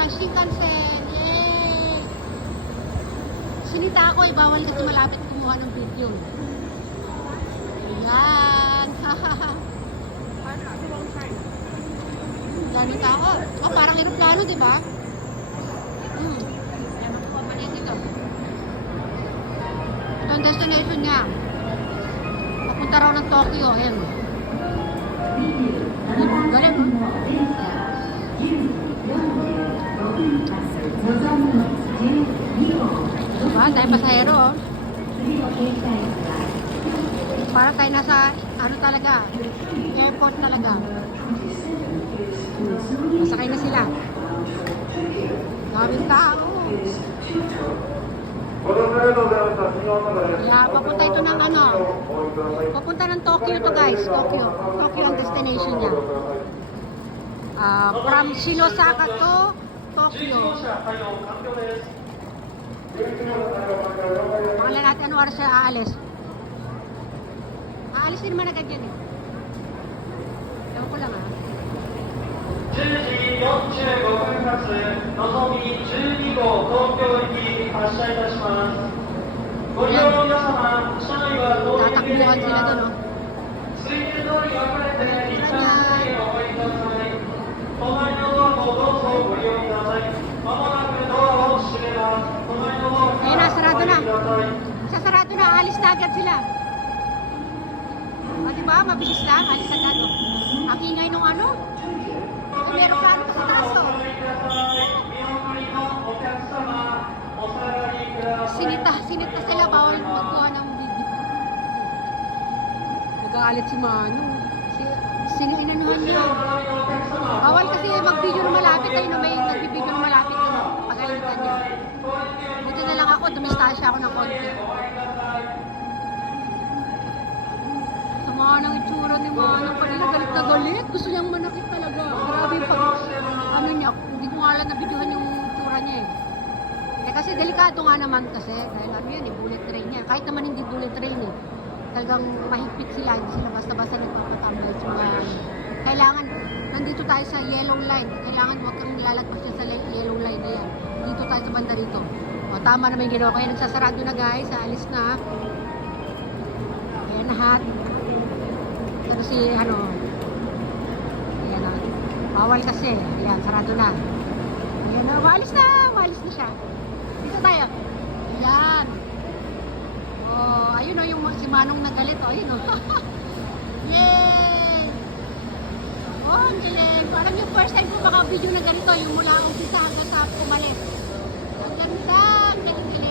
ng Shinkansen. Yay! Sinita ako eh, bawal kasi malapit kumuha ng video. Ayan. Dami tao. Oh, parang aeroplano, di ba? Ayan, makuha pa niya dito. Ito ang destination niya. Papunta raw ng Tokyo. Ayan. Galing, no? Diba? Dahil pasahero, oh. Parang tayo nasa, ano talaga, airport talaga. Masakay na sila. Daming tao. Yeah, papunta ito ng ano. Papunta ng Tokyo to guys. Tokyo. Tokyo ang destination niya. From Shilosaka to Tokyo. Pangalan natin ano oras siya aalis. Aalis din naman agad yan eh. Ewan ko lang 10時45分発のぞみ12号東京行き発車いたします。ご利用の皆様、車内はどういう形ですか？水平通り分かれて一旦席へお入りください。隣のドアもどうぞご利用ください。まもなくドアを閉めます。隣のドアからお入りください。Sasarado na, alis na agad sila. Diba? Mabilis lang, alis agad. Ang ingay nung ano? Meron ka sa traso. Sinita sila, bawal magkuha ng video. Nag-aalit si Manu. Inanuhan niya. Bawal kasi mag-video na malapit. Ayun, may nag-video na malapit. Pagalitan niya. Buti na lang ako, dumistasya ako ng konti. Sama ng itsura ni Manu. Kanina galit na galit. Gusto niyang manakit talaga. Grabe yung pag... Ano niya, hindi ko nga lang na-videohan yung itsura niya eh. Kasi delikado nga naman kasi. Dahil ano yun eh, bullet train niya. Kahit naman hindi bullet train eh. Talagang mahigpit sila. Hindi sila basta-basta nagpapatambay. So, kailangan, nandito tayo sa yellow line. Kailangan huwag kang lalagpas sa yellow line na yan. Dito tayo sa banda rito. O, tama naman yung ginawa. Kaya nagsasarado na guys. Alis na. Ayan lahat. Pero si, ano, ayan na. Bawal kasi. Ayan, sarado na. Ayan na. Waalis na siya. Dito tayo. Ayan. Oh, ayun o, yung si Manong nagalit. O, ayun o. Yay! Oh, ang galing. Parang yung first time ko baka video na ganito. Yung mula umpisa hanggang sa pumalit. Ang ganda. Ang galing.